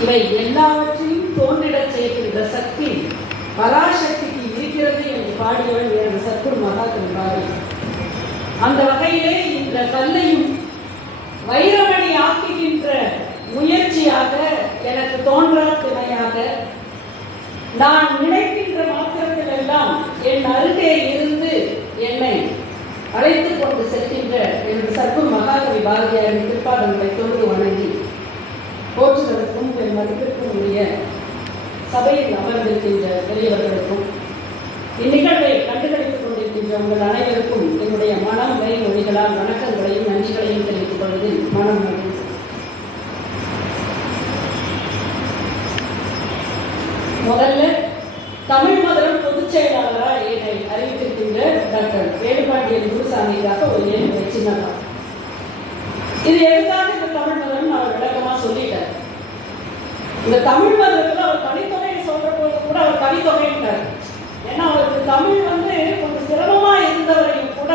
இவை எல்லாவற்றையும் தோன்றிடச் செய்கின்ற சக்தி பராசக்திக்கு இருக்கிறது என்று பாடியவன் எனது சத்குரு மகாத்மன் பாடி. அந்த வகையிலே இந்த கல்லையும் வைரமணி ஆக்குகின்ற முயற்சியாக எனக்கு தோன்றா துணையாக நான் நினைக்கின்ற மாத்திரத்தில் எல்லாம் என் அருகே இருந்து என்னை அழைத்து கொண்டு செல்கின்ற எனது சத்குரு மகாகவி பாரதியாரின் திருப்பாதங்களை தொழுது போற்றுவதற்கும் பெரும் மதிப்பிற்கும் உரிய சபையில் அமர்ந்திருக்கின்ற பெரியவர்களுக்கும் இந்நிகழ்வை கண்டுகளித்துக் கொண்டிருக்கின்ற உங்கள் அனைவருக்கும் என்னுடைய மனம் மை மொழிகளால் வணக்கங்களையும் நன்றிகளையும் தெரிவித்துக் கொள்வதில் மனம் மகிழ்ச்சி. முதல்ல தமிழ் மதுரம் பொதுச் செயலாளராக என்னை அறிவித்திருக்கின்ற டாக்டர் வேலுபாண்டியன் குருசாமிக்காக ஒரு ஏழு சின்னதா இது எதுக்காக இந்த தமிழ் மதுரம் நான் விளக்கமாக சொல்லிட்டேன். இந்த தமிழ் மதத்தில் அவர் கவித்தொகையை சொல்ற போது கூட அவர் கவித்தொகைன்றார் ஏன்னா அவருக்கு தமிழ் வந்து கொஞ்சம் சிரமமா இருந்தவரையும் கூட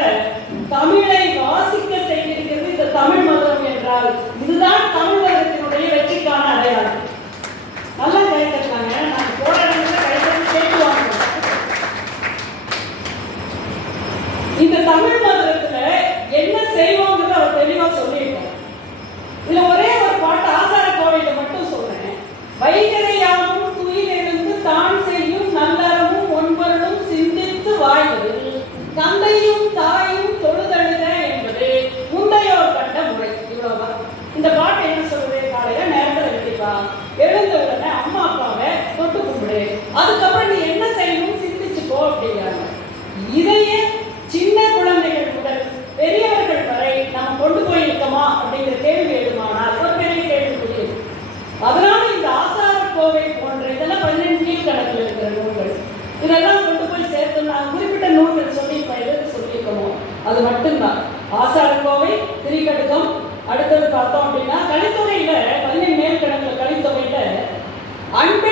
தமிழை வாசிக்க செய்திருக்கிறது இந்த தமிழ் மதம் என்றால் இதுதான் தமிழ் மதத்தினுடைய வெற்றிக்கான அடையாளம். நல்லா கைத்தட்டாங்க நான் போற இடத்துல கைத்தட்டி கேட்டு இந்த தமிழ் அன்பெனப்படுவது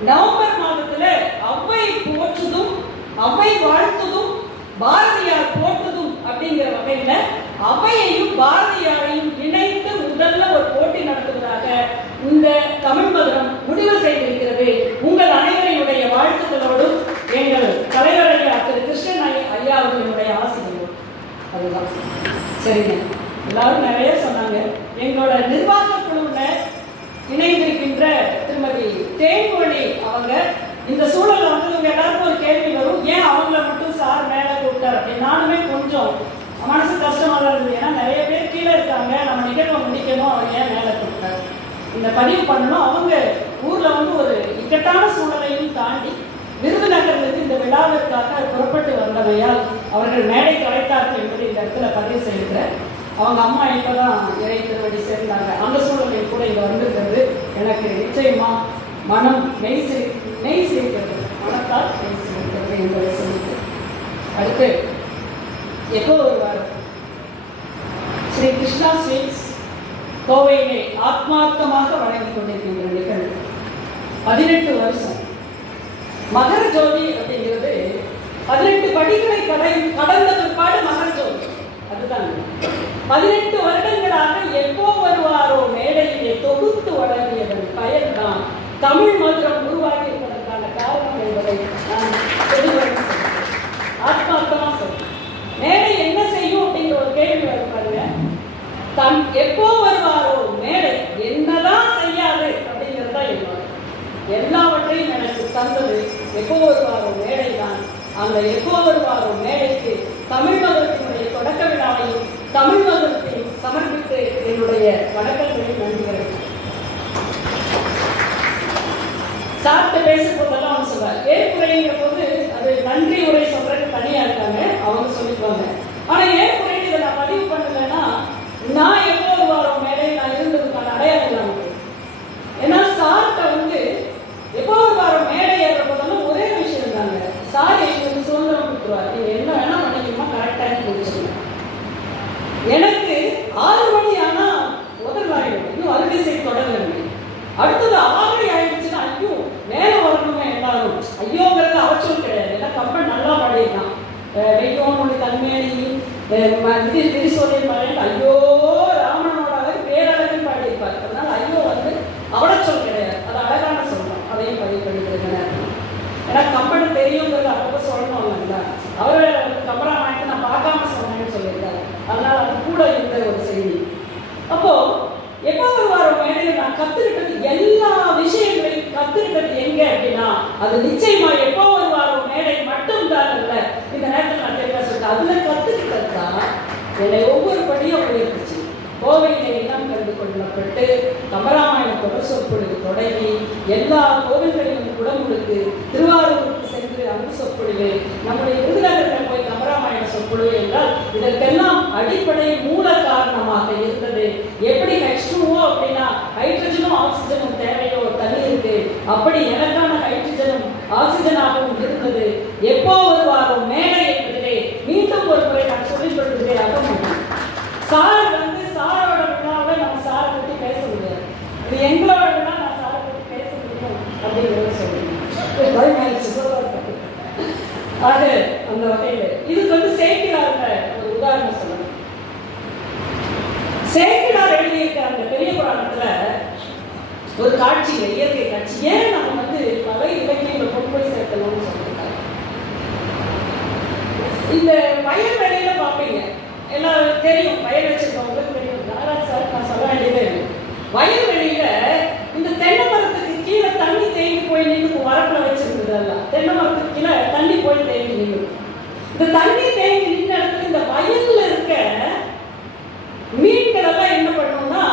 No. மனசு கஷ்டமா இருந்தது ஏன்னா நிறைய பேர் கீழே இருக்காங்க. நம்ம நிகழ்வை முடிக்கணும். அவர் ஏன் மேலே கூப்பிட்டார் இந்த பதிவு பண்ணணும். அவங்க ஊரில் வந்து ஒரு இக்கட்டான சூழலையும் தாண்டி விருதுநகர்லேருந்து இந்த விழாவிற்காக புறப்பட்டு வந்தவையால் அவர்கள் மேடை கிடைத்தார்கள் என்பதை இந்த இடத்துல பதிவு செய்கிறேன் அவங்க அம்மா இப்பதான் இறை திருவடி சேர்ந்தாங்க. அந்த சூழலில் கூட இங்கே வந்திருக்கிறது. எனக்கு நிச்சயமாக மனம் நெய் சிரி நெய் சிரிக்கிறது. மனத்தால் நெய் சிரிக்கிறது என்பதை சொல்லிட்டு அடுத்து எப்போ வருவார்? ஸ்ரீ கிருஷ்ணா ஸ்வீட்ஸ் கோவையிலே ஆத்மார்த்தமாக வழங்கி கொண்டிருக்கின்ற நிகழ்வு. பதினெட்டு வருஷம். மகர ஜோதி அப்படிங்கிறது பதினெட்டு படிகளை கடை கடந்த பிற்பாடு மகர ஜோதி. அதுதான். பதினெட்டு வருடங்களாக எப்போ வருவாரோ மேடையிலே தொகுத்து வழங்கியதன் பயன்தான் தமிழ் மதுரம் உருவாகி இருப்பதற்கான காரணம் என்பதை நான் தெளிவாக சொல்றேன். ஆத்மார்த்தமா சொல்றேன் மேடை என்ன செய்யும் அப்படிங்கிற ஒரு கேள்வி வரும் பாருங்க தன் எப்போ வருவாரோ மேடை என்னதான் செய்யாது அப்படிங்கிறது தான் என்னோட எல்லாவற்றையும் எனக்கு தந்தது எப்போ வருவாரோ மேடை தான் அந்த எப்போ வருவாரோ மேடைக்கு தமிழ் மதத்தினுடைய தொடக்க விழாவையும் தமிழ் மதத்தையும் சமர்ப்பித்து என்னுடைய வணக்கங்களையும் நன்றிகளை சாப்பிட்டு பேசும்போதெல்லாம் அவங்க சொல்றாரு ஏற்புரைங்கிற போது அது நன்றி உரை சொல்றதுக்கு தனியா இருக்காங்க. அவங்க சொல்லிக்குவாங்க. ஆனா ஏற்புரைன்னு இதை நான் விதி விதி சொல்லியிருப்பாங்க ஐயோ ராமனோட அழகு பேரழகு பாடியிருப்பார் அதனால ஐயோ வந்து அவளை சொல் கிடையாது அது அழகான சொல்லணும் அதையும் பதிவு பண்ணிக்கிறேன் ஏன்னா கம்பெனி தெரியுங்கிறது அப்பப்போ சொல்லணும் இல்லைங்களா அவர் கம்பராமாயணத்தை நான் பார்க்காம சொன்னேன்னு சொல்லியிருக்காரு அதனால அது கூட இருந்த ஒரு செய்தி அப்போ எப்போ வருவாரோ மேடையில் நான் கத்துக்கிட்டது எல்லா விஷயங்களையும் கத்துக்கிட்டது எங்க அப்படின்னா அது நிச்சயமா எப்போ வருவாரோ மேடை மட்டும் தான் இல்ல இந்த நேரத்தில் நான் தெளிவா சொல்லிட்டேன் அதுல கத்துக்கிட்டது தான் என்னை ஒவ்வொரு படியும் உயர்த்துச்சு. கோவிலை இனம் கண்டு கொள்ளப்பட்டு கம்பராமாயண தொடர் சொற்பொழிவு தொடங்கி எல்லா கோவில்களிலும் குடமுழுக்கு திருவாரூருக்கு சென்று அங்கு சொற்பொழிவு நம்முடைய விருதுநகரில் போய் கம்பராமாயண சொற்பொழிவு என்றால் இதற்கெல்லாம் அடிப்படை மூல காரணமாக இருந்தது. எப்படி ஹெச்டுஓ அப்படின்னா ஹைட்ரஜனும் ஆக்சிஜனும் தேவையோ தண்ணீருக்கு அப்படி எனக்கு ஹைட்ரஜனும் ஆக்சிஜனாகவும் இருந்தது எப்போ வருவாரோ மேடை என்பதிலே மீண்டும் ஒரு முறை நான் சொல்லிக் கொள்வதே அகமும் சார் வந்து சாரோட விழாவை நம்ம சாரை பற்றி பேச முடியாது இது எங்களோட விழா நான் சாரை பற்றி பேச முடியும் அப்படிங்கிறத சொல்லுங்க பயமாயிடுச்சு சொல்லுவாங்க ஆக அந்த வகையில் இதுக்கு வந்து சேக்கிலார்ல ஒரு உதாரணம் சொல்லணும் சேக்கிலார் எழுதியிருக்க அந்த பெரிய புராணத்துல ஒரு காட்சியில இயற்கை காட்சி ஏன் நம்ம வந்து பல இலக்கியங்களை கொண்டு போய் சேர்க்கணும்னு சொல்லியிருக்காங்க இந்த வயல் வெளியில பார்ப்பீங்க எல்லாம் தெரியும் வயல் வச்சிருக்கவங்களுக்கு தெரியும் நாராஜ் சார் நான் சொல்ல வேண்டியதே வயல்வெளியில வயல் வெளியில இந்த தென்னை மரத்துக்கு கீழே தண்ணி தேங்கி போய் நின்று வரப்புல வச்சிருந்தது எல்லாம் தென்னை மரத்துக்கு கீழே தண்ணி போய் தேங்கி நின்று இந்த தண்ணி தேங்கி நின்ற இடத்துல இந்த வயல்ல இருக்க மீன்கள் எல்லாம் என்ன பண்ணணும்னா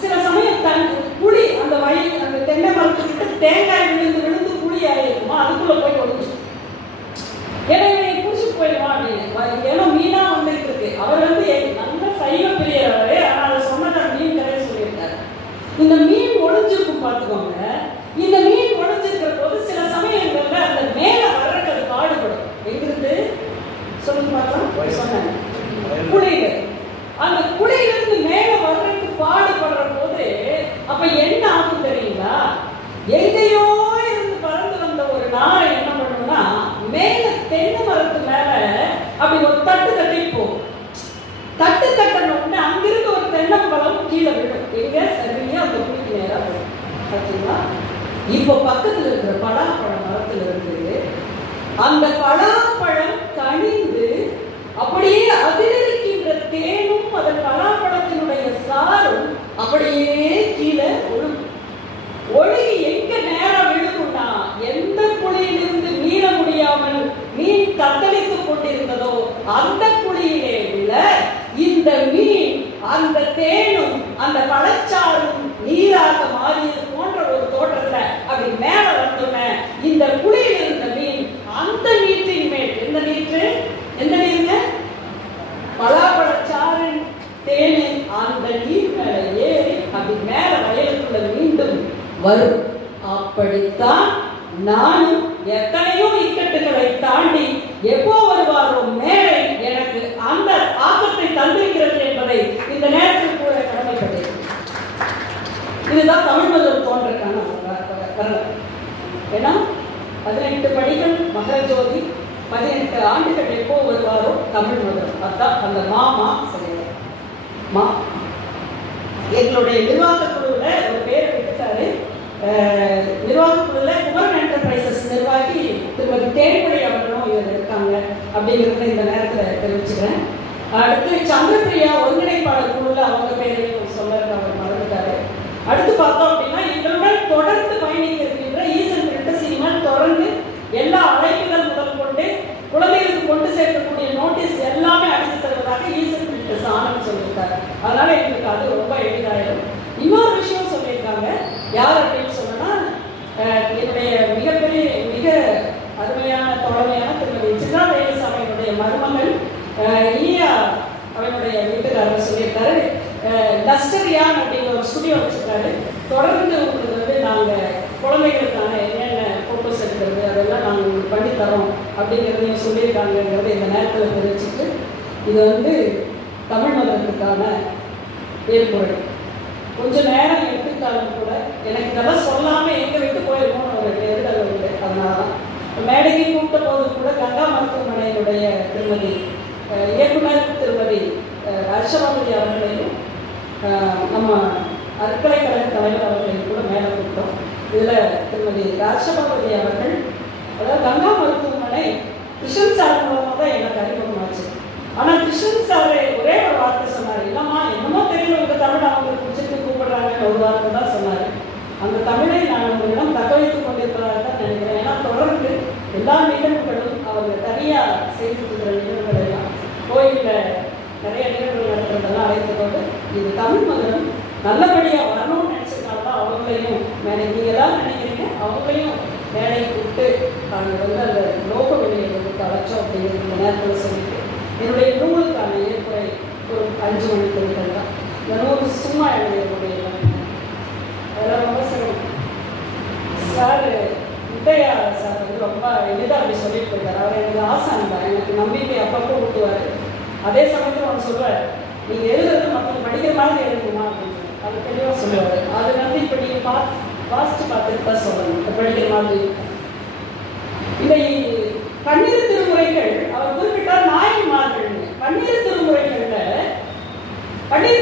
சில சமயம் தண்ணி புளி அந்த வயல் அந்த தென்னை மரத்துக்கிட்ட தேங்காய் விழுந்து விழுந்து புளி ஆயிருக்குமா அதுக்குள்ள போய் ஒழிச்சு ஏன்னா இவன் புடிச்சு போயிடுவான் அப்படின்னு. ஏன்னா மீனா வந்துட்டு இருக்கு அவர் வந்து எ- நல்ல சைவ பிரியர் ஆனா அதை சொன்னதார் மீன் கதையை சொல்லியிருக்காரு இந்த மீன் ஒளிஞ்சிருக்கும் பார்த்துக்கோங்க இந்த மீன் ஒளிஞ்சிருக்கிற போது சில சமயங்கள்ல அந்த மேல வர்றதுக்கு அது பாடுபடும் எங்கிருந்து சொல்லுங்க பார்க்கலாம் சொன்னாங்க குழியில அந்த குழியிலிருந்து மேல வர்றதுக்கு பாடுபடுற போது அப்ப என்ன ஆகும் தெரியுங்களா எங்கேயோ இருந்து பறந்து வந்த ஒரு நாரை என்ன பண்ணும்னா மேல தென்னை மரத்து மேல அப்படி ஒரு தட்டு தட்டி போகும் தட்டு தட்டின உடனே அங்கிருந்து ஒரு தென்னம்பழம் கீழே விழும் எங்க சரியா அந்த குழிக்கு நேரா விழும் பார்த்தீங்களா இப்போ பக்கத்துல இருக்கிற பலாப்பழம் மரத்துல இருந்து அந்த பலாப்பழம் கனிந்து அப்படியே அதில் இருக்கின்ற தேனும் அதன் பலாப்பழத்தினுடைய சாரும் அப்படியே கீழே ஒழுகும் ஒழுகி எங்க நேரம் விழுகும்னா எந்த குழியிலிருந்து மீள முடியாமல் மீன் தத்தளித்துக் கொண்டிருந்ததோ அந்த குழியிலே உள்ள இந்த மீன் அந்த தேனும் அந்த பழச்சாறும் நீராக மாறியது போன்ற ஒரு தோற்றத்துல அப்படி மேல வந்தோடனே இந்த குழியில் இருந்த மீன் அந்த நீற்றின் மேல் எந்த நீற்று எந்த நீருங்க பலாப்பழச்சாறு தேனு அந்த நீர் மேல ஏறி அப்படி மேல வயலுக்குள்ள மீண்டும் வரும். அப்படித்தான் நானும் எத்தனையோ இக்கட்டுகளை தாண்டி எப்போ வருவாரோ மேலே எனக்கு அந்த ஆக்கத்தை தந்திருக்கிறது என்பதை இந்த நேரத்தில் கூட கடமைப்பட்டேன் இதுதான் தமிழ் மதம் தோன்றக்கான வரலாறு. ஏன்னா பதினெட்டு படிகள் மகர ஜோதி பதினெட்டு ஆண்டுகள் எப்போ வருவாரோ தமிழ் மதம். அதான் அந்த மாமா சொல்லுவார் மா. எங்களுடைய நிர்வாக குழுவில் ஒரு பேரை விட்டுட்டாரு. நிர்வாக குழுவில் குமரன் என்டர்பிரைசஸ் நிர்வாகி திருமதி தேன்மொழி அவர்களும் இதில் இருக்காங்க அப்படிங்கிறத இந்த நேரத்தில் தெரிவிச்சுக்கிறேன். அடுத்து சந்திரபிரியா ஒருங்கிணைப்பாளர் குழுவில் அவங்க பேரையும் சொல்ல அவர் அடுத்து பார்த்தோம் அப்படின்னா எங்களுடன் தொடர்ந்து பயணிக்க இருக்கின்ற ஈசன் கிட்ட சினிமா தொடர்ந்து எல்லா அழைப்புகள் முதல் கொண்டு குழந்தைகளுக்கு கொண்டு சேர்க்கக்கூடிய நோட்டீஸ் எல்லாமே அடித்து தருவதாக ஈசன் கிட்ட சாணம் சொல்லியிருக்காரு. அதனால எங்களுக்கு அது ரொம்ப எளிதாயிடும். இன்னொரு விஷயம் சொல்லியிருக்காங்க. யார் அப்படின்னு சொன்னா என்னுடைய மிகப்பெரிய மிக அருமையான தோழமையான திருமதி சித்ரா வேலுசாமியினுடைய மருமகள் ஈயா அவனுடைய வீட்டுக்காரர் சொல்லியிருக்காரு. டஸ்டரியான் அப்படிங்கிற ஒரு ஸ்டுடியோ வச்சிருக்காரு. தொடர்ந்து உங்களுக்கு வந்து நாங்கள் குழந்தைகளுக்கான என்னென்ன ஃபோட்டோஸ் எடுக்கிறது அதெல்லாம் நாங்கள் உங்களுக்கு பண்ணி தரோம் அப்படிங்கிறதையும் சொல்லியிருக்காங்கிறத இந்த நேரத்தில் தெரிவிச்சுட்டு இது வந்து தமிழ் மதத்துக்கான ஏற்புரை கொஞ்சம் நேரம் எடுத்துக்கிட்டாலும் கூட எனக்கு இதெல்லாம் சொல்லாமல் எங்கே விட்டு போயிருக்கோம்னு ஒரு நெருடல் உண்டு. அதனால தான் மேடைக்கு கூப்பிட்ட போது கூட கங்கா மருத்துவமனையினுடைய திருமதி இயக்குனர் திருமதி அஹ், அவர்களையும் நம்ம அறக்கலைக்கழக தலைவர் அவர்களை கூட மேலே கூட்டம் இதில் திருமதி ராஜபகவதி அவர்கள் அதாவது கங்கா மருத்துவமனை கிருஷ்ணன் சார் மூலமாக தான் எனக்கு அறிமுகமாச்சு ஆனால் கிருஷ்ணன் சார் ஒரே ஒரு வார்த்தை சொன்னார். இல்லைம்மா என்னமோ தெரியல உங்கள் தமிழ் அவங்களுக்கு பிடிச்சிட்டு கூப்பிடுறாங்கன்னு ஒரு வார்த்தை தான் சொன்னார். அந்த தமிழை நான் உங்களிடம் தக்க வைத்துக் கொண்டிருப்பதாக தான் நினைக்கிறேன். ஏன்னா தொடர்ந்து எல்லா நிகழ்வுகளும் அவங்க தனியாக செய்து கொடுக்குற நிகழ்வுகள் எல்லாம் கோயிலில் நிறைய நிகழ்வுகள் நடத்துறதெல்லாம் அழைத்து கொண்டு இது தமிழ் மகனும் நல்லபடியாக வரணும்னு நினச்சதுனால தான் அவங்களையும் வேலை நீங்கள் எல்லாம் நினைக்கிறீங்க அவங்களையும் வேலை கூப்பிட்டு நாங்கள் வந்து அந்த லோக வந்து அழைச்சோம் அப்படிங்கிறது இந்த நேரத்தில் சொல்லிட்டு என்னுடைய நூலுக்கான ஏற்புரை ஒரு அஞ்சு மணி குறிப்பிட்ட தான். இந்த நூல் சும்மா எழுதியக்கூடிய அதெல்லாம் ரொம்ப சிரமம் சார் முத்தையா சார் வந்து ரொம்ப எளிதாக அப்படி சொல்லிட்டு போயிருக்காரு அவர் எனக்கு ஆசான் தான். எனக்கு நம்பிக்கை அப்பப்போ ஊட்டுவார். அதே சமயத்தில் அவன் சொல்வார் நீங்கள் எழுதுறது மக்கள் படிக்கிற மாதிரி எழுதுமா அது தெளிவாக சொல்லுவார். அது வந்து இப்போ நீங்கள் பா வாசித்து பார்த்துட்டு தான் சொல்லணும். இப்போ படிக்கிற மாதிரி. இருக்கும். இந்த பன்னிரு திருமுறைகள் அவர் குறிப்பிட்டார் நாயன்மார்கள் பன்னிரு திருமுறைகள்ல பன்னிரு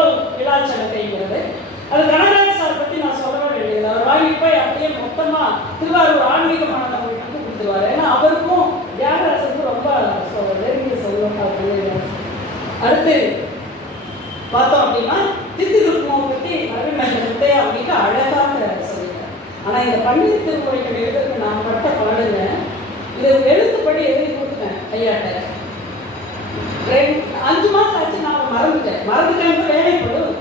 சொல்லிடுவாங்க விழாச்சலை செய்கிறது அது கனகராஜ் சார் பத்தி நான் சொல்லவே வேண்டியது அவர் வாங்கி போய் அப்படியே மொத்தமா திருவாரூர் ஆன்மீக மாணவர்களுக்கு கொடுத்துருவாரு. ஏன்னா அவருக்கும் தியாகராஜனுக்கும் ரொம்ப சொ- நெருங்கிய சொல்லும் அடுத்து பார்த்தோம் அப்படின்னா தித்தி திருப்பம் பற்றி மறுமேல முத்தையா மிக அழகாக சொல்லியிருக்காரு. ஆனா இந்த பன்னீர் திருமுறைகள் எழுதுறதுக்கு நான் பட்ட பாடுங்க இது எழுத்துப்படி எழுதி கொடுத்தேன் ஐயாட்ட. ரெண்டு அஞ்சு மாதம் மறந்துட்டேன். மறந்துட்டேன் வேலைப்படும்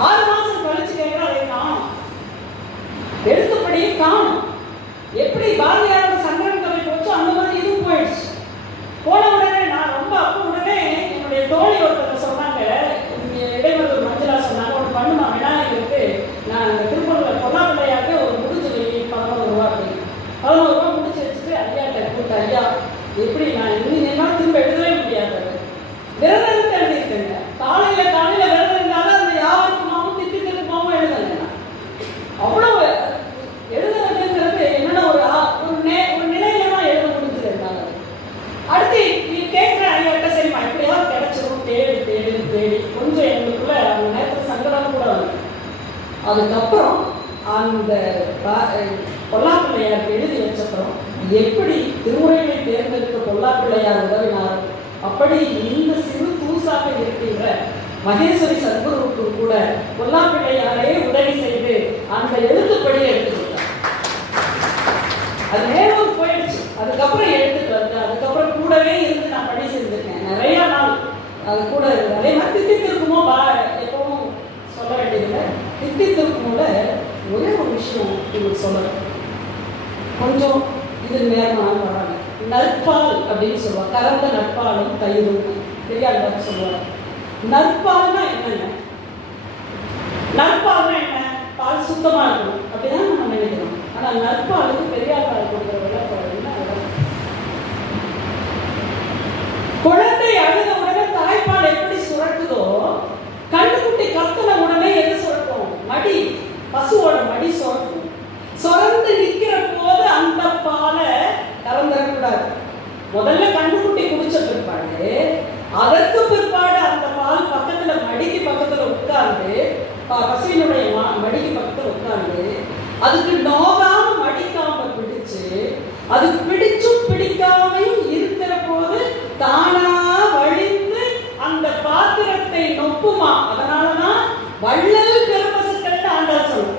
ஆறு மாசம் கழிச்சு கேட்குறேன் அதை காணும். காணும். எப்படி பாரதியார் சங்கரன் கதை போச்சோ அந்த மாதிரி இதுவும் போயிடுச்சு போன உடனே நான் ரொம்ப அப்போ உடனே என்னுடைய தோழி ஒருத்தர் சொன்னாங்க இங்க இடைமருதூர் மஞ்சளா சொன்னாங்க ஒரு பண்ணுமா விநாயகருக்கு நான் இந்த திருப்பூரில் பொல்லாப்பிள்ளையாருக்கு ஒரு முடிச்சு வை பதினோரு ரூபா அப்படின்னு பதினோரு ரூபா முடிச்சு வச்சுட்டு ஐயாட்ட கூப்பிட்டு ஐயா எப்படி நான் இனி என்னால் திரும்ப எழுதவே முடியாது அது. விரதம் இருந்து எழுதியிருக்கேங்க காலையில காலையில விரதம் இருந்தாலும் அந்த யாவருக்குமாவும் திட்டி திருப்பமாவும் எழுதுங்க நான். அவ்வளவு எழுதுறதுங்கிறது என்னன்னா ஒரு ஆ- ஒரு நே ஒரு நிலையில தான் எழுத முடிஞ்சது என்னால அடுத்து நீ கேட்குற ஐயாட்ட சரிம்மா எப்படியாவது கிடைச்சிரும் தேடி தேடி தேடி கொஞ்சம் எங்களுக்குள்ள அந்த நேரத்தில் சங்கடம் கூட வந்து அதுக்கப்புறம் அந்த பா- பொல்லாப்பிள்ளையாருக்கு எழுதி வச்சப்புறம் எப்படி திருமுறைகளை தேர்ந்தெடுக்க பொல்லாப்பிள்ளையார் உதவினார் அப்படி இந்த சிறு தூசாக இருக்கின்ற மகேஸ்வரி சத்குருவுக்கு கூட பொல்லாப்பிள்ளையாரே உதவி செய்து அந்த எழுத்துப்படி எடுத்து கொடுத்தார். அது நேரம் போயிடுச்சு. அதுக்கப்புறம் எடுத்துட்டு வந்து அதுக்கப்புறம் கூடவே இருந்து நான் பணி செஞ்சிருக்கேன். நிறைய நாள் அது கூட நிறைய அதே மாதிரி திட்டி திருக்குமோ பா எப்பவும் சொல்ல வேண்டியதில்லை. திட்டி திருக்குமோல ஒரே ஒரு விஷயம் உங்களுக்கு சொல்லணும் கொஞ்சம் இது நேரமான வராங்க நற்பால் அப்படின்னு சொல்லுவாங்க. கலந்த நட்பாலும் தயிரும் பெரியார் சொல்லுவாங்க. நற்பால்னா என்னங்க? நற்பால்னா என்ன? பால் சுத்தமா இருக்கணும். அப்படிதான் நம்ம நினைக்கிறோம். ஆனால் நற்பால் பெரியார் பால் கொடுக்குற விளக்கம் என்ன விளக்கம்? குழந்தை அழுத உடனே தாய்ப்பால் எப்படி சுரக்குதோ கண்ணுக்குட்டி கத்துன உடனே எது சுரக்கும் மடி பசுவோட மடி சுரக்கும் சுரந்து நிக்கிற போது அந்த பாலை கலந்துடக்கூடாது முதல்ல கண்ணுக்குட்டி குடிச்ச பிற்பாடு அதற்கு பிற்பாடு அந்த பால் பக்கத்துல மடிக்கு பக்கத்துல உட்கார்ந்து ப- பசுவினுடைய மா- மடிக்கு பக்கத்துல உட்கார்ந்து அதுக்கு நோகாம மடிக்காம பிடிச்சு அது பிடிச்சும் பிடிக்காமையும் இருக்கிற போது தானா வழிந்து அந்த பாத்திரத்தை நொப்புமா அதனாலதான் வள்ளல் பெருமசுக்கள் ஆண்டாள் சொல்லும்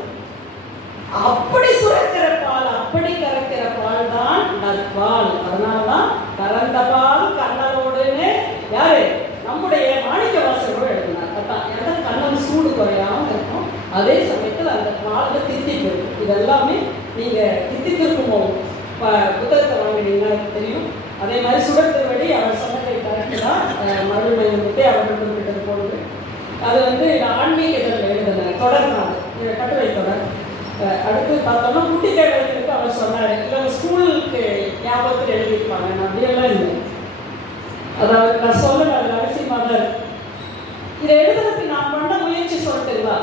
அப்படி சுரக்கிற பால் அப்படி கறக்கிற பால் தான் நற்பால் அதனாலதான் கறந்த பால் கண்ணலோடுன்னு யாரு நம்முடைய மாணிக்க வாசகரோடு எழுதினார் அதான் ஏன்னா கண்ணன் சூடு குறையாம இருக்கும் அதே சமயத்தில் அந்த பாலில் தித்தி எல்லாமே நீங்கள் நீங்க புத்தகத்தை வாங்கினீங்கன்னா தெரியும். அதே மாதிரி சுடர் திருவடி அவர் சொன்னதை கரெக்டு தான். மறுமை முத்தே அவர்கள் குறிப்பிட்டது போனது அது வந்து நான் ஆன்மீக இதழில் எழுதினேன் தொடர் கட்டுரை தொடர். அடுத்து பார்த்தோம்னா குட்டி கேட்டதுக்கு அவர் சொன்னார். இல்லை ஸ்கூலுக்கு ஞாபகத்தில் எழுதியிருப்பாங்க. நான் அப்படியெல்லாம் இல்லை. அதாவது நான் சொல்லல அரசி ரகசியமாக இதை எழுதுறதுக்கு நான் பண்ண முயற்சி சொல்லட்டுங்களா?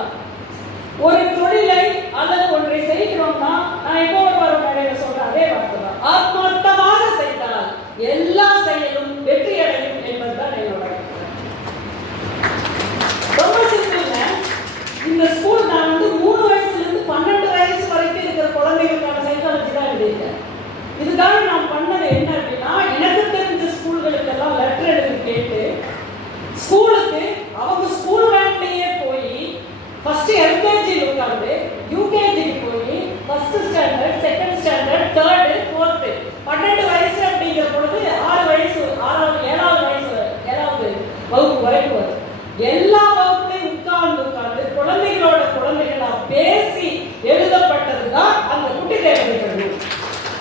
செய்யணும்னா நான் இப்போ ஒரு வாரம் மேடையில சொல்றேன். அதே வார்த்தை தான் ஆத்மார்த்தமாக செய்தால் எல்லா செயலும் வெற்றி அடையும் என்பதுதான் என்னோட கருத்து. ரொம்ப சிம்பிள்ங்க இந்த ஸ்கூல் நான் வந்து மூணு வயசுல இருந்து பன்னெண்டு வயசு வரைக்கும் இருக்கிற குழந்தைகளுக்கான சைக்காலஜி தான் எழுதியிருக்கேன் இதுக்காக நான் பண்ணது என்ன அப்படின்னா எனக்கு தெரிஞ்ச ஸ்கூல்களுக்கெல்லாம் லெட்டர் எழுதி கேட்டு ஸ்கூலுக்கு அவங்க ஸ்கூல் வேன்லேயே போய் ஃபர்ஸ்ட் எல்கேஜியில் உட்காந்து யூகேஜிக்கு போய் first standard second standard third fourth பன்னெண்டு வயசு அப்படிங்கிற பொழுது ஆறு வயசு ஆறாவது ஏழாவது வயசு ஏழாவது வகுப்பு வரைக்கும் வரும் எல்லா வகுப்புலையும் உட்கார்ந்து உட்கார்ந்து குழந்தைகளோட குழந்தைகளா பேசி எழுதப்பட்டது தான் அந்த குட்டி தேவதைகள் நூல்.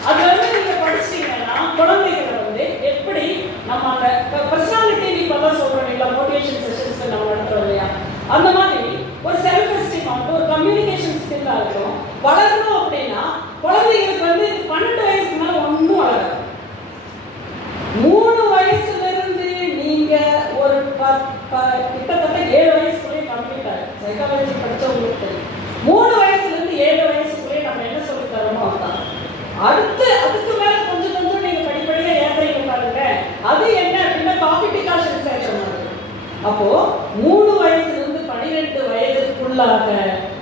அது வந்து நீங்க படிச்சீங்கன்னா குழந்தைகளை வந்து எப்படி நம்ம அந்த பர்சனாலிட்டி இப்பதான் சொல்றோம் இல்லையா மோட்டிவேஷன் செஷன்ஸ் நம்ம நடத்துறோம் இல்லையா அந்த மாதிரி ஒரு செல்ஃப் எஸ்டீம் ஆகட்டும் ஒரு கம்யூனிகேஷன் ஸ்கில் ஆகட்டும் வளரணும் அப்படின்னா குழந்தைங்களுக்கு வந்து பன்னெண்டு வயசுக்கு மேல ஒன்றும் வளராது மூணு வயசுல இருந்து நீங்க ஒரு ப- ப- கிட்டத்தட்ட ஏழு வயசுக்குள்ளே கம்ப்ளீட் ஆகும் சைக்காலஜி படிச்சவங்களுக்கு தெரியும் மூணு வயசுல இருந்து ஏழு வயசுக்குள்ளே நம்ம என்ன சொல்லி தரோமோ அதுதான் அடுத்து அதுக்கு மேல கொஞ்சம் கொஞ்சம் நீங்க படிப்படியா ஏத்துறீங்க பாருங்க அது என்ன அப்படின்னா காஃபி டிகாஷன் சேர்க்கிற மாதிரி அப்போ மூணு வயசுலேருந்து பனிரெண்டு வயதுக்குள்ளாக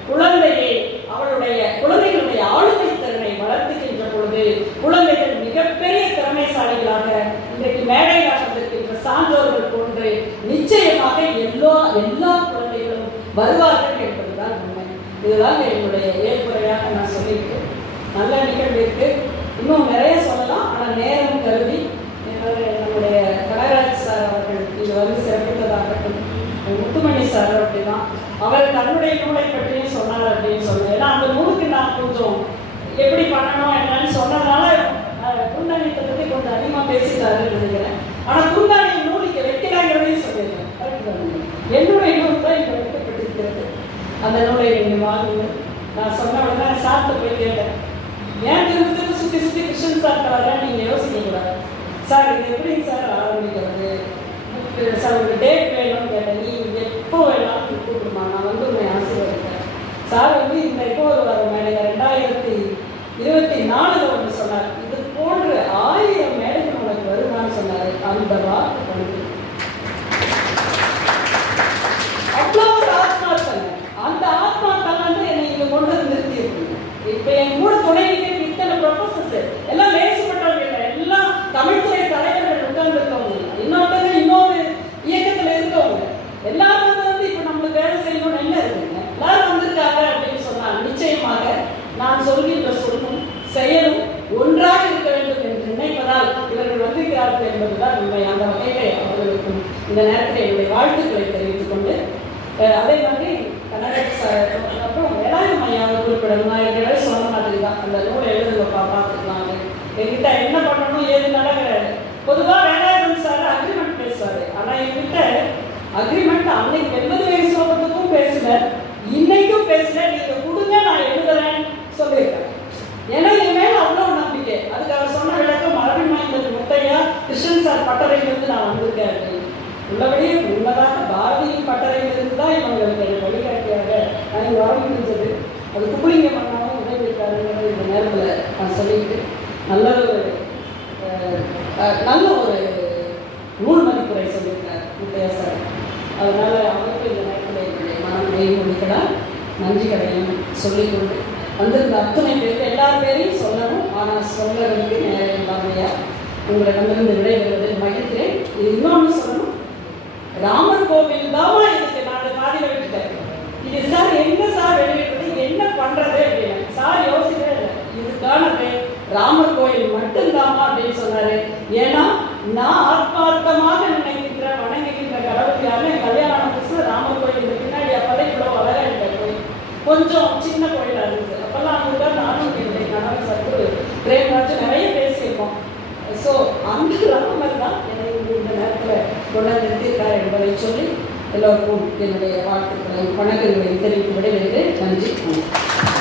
குழந்தையை அவளுடைய குழந்தைகளுடைய ஆளுமை திறனை வளர்த்துக்கின்ற பொழுது குழந்தைகள் மிகப்பெரிய திறமைசாலிகளாக இன்றைக்கு மேடையாக நாட்டத்திற்கு சான்றோர்கள் போன்று நிச்சயமாக எல்லா எல்லா குழந்தைகளும் வருவார்கள் என்பதுதான் உண்மை. இதுதான் என்னுடைய ஏற்புரையாக நான் சொல்லியிருக்கேன். நல்ல நிகழ்வு இருக்கு. இன்னும் நிறைய சொல்லலாம். ஆனால் நேரம் கருதி என்னுடைய நம்முடைய கனகராஜ் சார் அவர்கள் இது வந்து சிறப்பு முத்துமணி சார் அப்படிதான். அவர் தன்னுடைய நூலை பற்றியும் சொன்னார் அப்படின்னு சொன்னேன். ஏன்னா அந்த நூலுக்கு நான் கொஞ்சம் எப்படி பண்ணணும் என்னன்னு சொன்னதுனால அஹ், குருநானியத்தை பற்றி கொஞ்சம் அதிகமாக பேசிட்டாருன்னு நினைக்கிறேன். ஆனால் குருநானிய நூல் இங்கே வைக்கலாங்கிறதையும் சொல்லியிருக்கேன் என்னுடைய நூல் தான் இப்போ வைக்கப்பட்டிருக்கிறது அந்த நூலை நீங்கள் வாங்குங்க. நான் சொன்ன உடனே சார்ட்ட போய் கேட்டேன். ஏன் திரும்ப திரும்ப சுற்றி சுற்றி கிருஷ்ணன் சார் கலரா நீங்கள் யோசிக்க சார் இது எப்படிங்க சார் ஆரம்பிக்கிறது? சார் ஒரு டேட் வேணும்னு கேட்டேன் நீ எப்போ வேணாலும் நான் வந்து உங்களை ஆசீர்வதிக்கிறேன். சார் வந்து இந்த இப்போது வர மேடையில் ரெண்டாயிரத்தி இருபத்தி நாலுல ஒன்று சொன்னார் இது போன்ற ஆயிரம் மேடைகள் உனக்கு வருமானு சொன்னார். அந்த வார்த்தை பண்ணுது அவ்வளோ ஒரு ஆத்மார்த்தங்க அந்த ஆத்மார்த்தம் வந்து என்னை இங்க கொண்டு வந்து நிறுத்தி இருக்குங்க இப்ப என் கூட துணைவிக்கு இத்தனை ப்ரொஃபசர்ஸ் எல்லாம் லேசுப்பட்டவங்க இல்லை எல்லாம் தமிழ்துறை தலைவர்கள் உட்கார்ந்து இருக்கவங்க இன்னொருத்தங்க இன்னொரு இயக்கத்துல இருக்கவங்க எல்லாரும் வந்து நான் சொல்கின்ற சொல்லும் செயலும் ஒன்றாக இருக்க வேண்டும் என்று நினைப்பதால் இவர்கள் வந்திருக்கிறார்கள் என்பதுதான் உண்மை அந்த வகையிலே அவர்களுக்கு இந்த நேரத்தில் என்னுடைய வாழ்த்துக்களை தெரிவித்துக் கொண்டு அஹ், அதே மாதிரி கன்னட ச- அப்புறம் வேளாண் ஐயாவை குறிப்பிடணும் நான் ஏற்கனவே சொன்ன மாதிரி தான் அந்த நூலை எழுதுங்கப்பா பார்த்துக்கலாம் என்கிட்ட என்ன பண்ணணும் ஏது நடக்கிறாரு பொதுவாக வேலாயுதம் சார் அக்ரிமெண்ட் பேசுவாரு ஆனா என்கிட்ட அக்ரிமெண்ட் அன்னைக்கு எண்பது வயசு ஸ்லோகத்துக்கும் பேசல இன்னைக்கும் பேசல நீங்க கொடுங்க நான் எழுதுறேன் சொல்லியிருக்கேன் ஏன்னா என் மேல அவ்வளவு நம்பிக்கை. அதுக்கு அவர் சொன்ன விளக்கம் மரபின் மைந்தது முத்தையா கிருஷ்ணன் சார் பட்டறையிலிருந்து நான் வந்திருக்கேன் உள்ளபடியே உண்மைதாக பாரதியின் பட்டறையிலிருந்து தான் இவங்களுக்கு எனக்கு வழிகாட்டியாக நான் இங்க வர முடிஞ்சது அது குப்புளிங்க பண்ணாலும் உதவி இருக்காருங்கிறது இந்த நேரத்தில் நான் சொல்லிட்டு நல்ல ஒரு நல்ல ஒரு நூல் மதிப்புரை சொல்லியிருக்கார் முத்தையா சார். அதனால் அவருக்கு இந்த நேரத்தில் என்னுடைய மனம் முடிக்கலாம் நன்றி கடையும் சொல்லிக்கொண்டு வந்திருந்த அத்தனை பேருக்கு எல்லார் பேரையும் சொல்லணும். ஆனால் சொல்லவதற்கு நேரம் இல்லாமையா. உங்களிடமிருந்து விடைபெறுவதை மகிழ்கிறேன். இது இன்னொன்று சொல்லணும். ராமர் கோவில் தாமா இதுக்கு நான் பாதி வெளியிட்டேன் இது சார் என்ன சார் வெளியிட்டது என்ன பண்றது அப்படின்னு. சார் யோசிக்கவே இல்லை. இதுக்கானது ராமர் கோயில் மட்டும்தாமா அப்படின்னு சொன்னாரு. ஏன்னா நான் ஆத்மார்த்தமாக நினைக்கிறேன் வணங்குகின்ற கடவுள் யாருன்னு என் கல்யாணம் புதுசு ராமர் கோயில் இந்த பின்னாடி அப்பதான் இவ்வளவு அழகா இருக்க கோயில் கொஞ்சம் சின்ன கோயிலாக இருந்தது அப்போல்லாம் அங்க தான் நானும் என்னுடைய கணவர் சத்து பிரேமராஜ் நிறைய பேசியிருக்கோம் ஸோ அந்த ராமர் தான் என்னை இந்த நேரத்தில் கொண்டாந்து நிறுத்தியிருக்கார் என்பதை சொல்லி எல்லோருக்கும் என்னுடைய வாழ்த்துக்களை வணக்கங்களை தெரிவித்து விடைபெறுகிறேன்